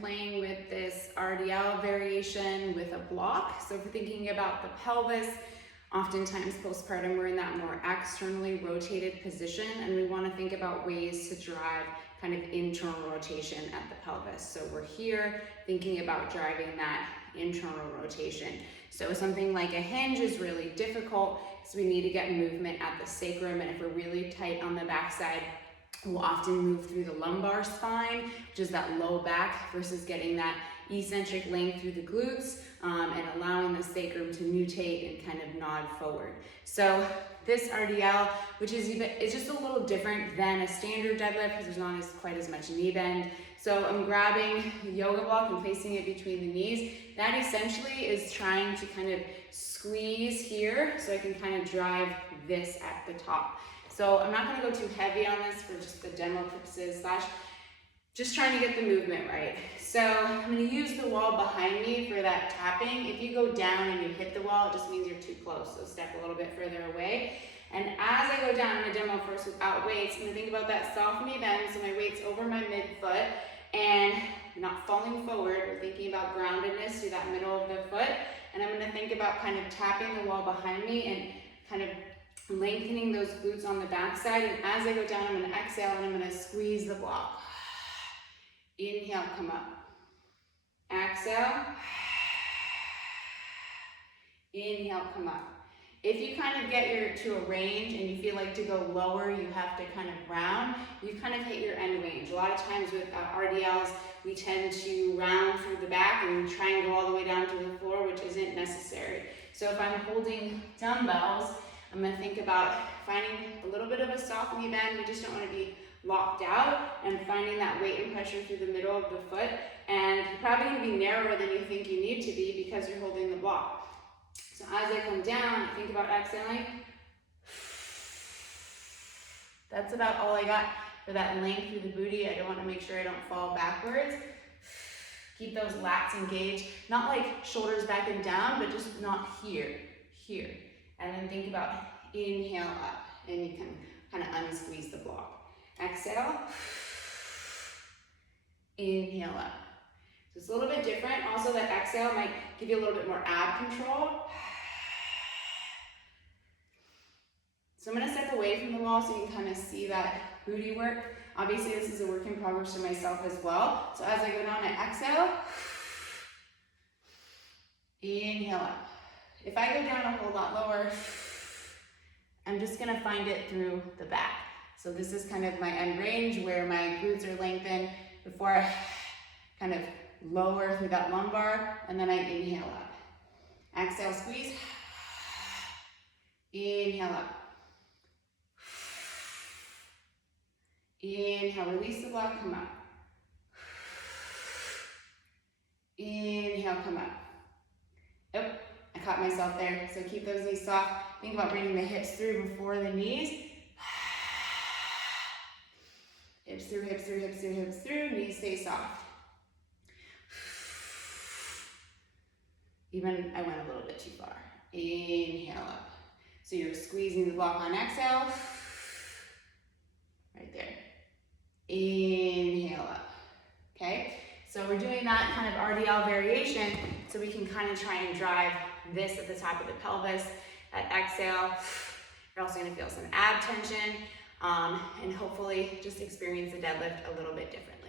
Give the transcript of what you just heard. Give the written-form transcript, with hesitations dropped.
playing with this RDL variation with a block. So if we're thinking about the pelvis, oftentimes postpartum we're in that more externally rotated position, and we want to think about ways to drive kind of internal rotation at the pelvis. So we're here thinking about driving that internal rotation. So something like a hinge is really difficult because we need to get movement at the sacrum, and if we're really tight on the backside, we'll often move through the lumbar spine, which is that low back, versus getting that eccentric length through the glutes and allowing the sacrum to nutate and kind of nod forward. So this RDL, which is just a little different than a standard deadlift because there's not quite as much knee bend. So I'm grabbing the yoga block and placing it between the knees. That essentially is trying to kind of squeeze here so I can kind of drive this at the top. So I'm not gonna go too heavy on this for just the demo purposes / just trying to get the movement right. So I'm gonna use the wall behind me for that tapping. If you go down and you hit the wall, it just means you're too close. So step a little bit further away. And as I go down, I'm gonna demo first without weights. I'm gonna think about that soft knee bend, so my weight's over my midfoot and not falling forward. We're thinking about groundedness through that middle of the foot. And I'm gonna think about kind of tapping the wall behind me and kind of lengthening those glutes on the backside. And as I go down, I'm gonna exhale and I'm gonna squeeze the block. Inhale, come up. Exhale. Inhale, come up. If you kind of get to a range and you feel like to go lower, you have to kind of round, you've kind of hit your end range. A lot of times with RDLs, we tend to round through the back and try and go all the way down to the floor, which isn't necessary. So if I'm holding dumbbells, I'm gonna think about finding a little bit of a soft knee bend. We just don't wanna be locked out, and finding that weight and pressure through the middle of the foot. And you're probably gonna be narrower than you think you need to be because you're holding the block. So as I come down, think about exhaling. That's about all I got for that length through the booty. I don't wanna make sure I don't fall backwards. Keep those lats engaged, not like shoulders back and down, but just not here, here. And then think about inhale up, and you can kind of unsqueeze the block. Exhale, inhale up. So it's a little bit different. Also, that exhale might give you a little bit more ab control. So I'm gonna step away from the wall so you can kind of see that booty work. Obviously, this is a work in progress for myself as well. So as I go down, I exhale, inhale up. If I go down a whole lot lower, I'm just gonna find it through the back. So this is kind of my end range where my glutes are lengthened before I kind of lower through that lumbar, and then I inhale up. Exhale, squeeze. Inhale up. Inhale, release the block, come up. Inhale, come up. Oh, I caught myself there. So keep those knees soft. Think about bringing the hips through before the knees. Hips through, hips through, hips through, hips through. Knees stay soft. Even I went a little bit too far. Inhale up. So you're squeezing the block on exhale. Right there. Inhale up. Okay? So we're doing that kind of RDL variation so we can kind of try and drive this at the top of the pelvis. At exhale, you're also going to feel some ab tension and hopefully just experience the deadlift a little bit different.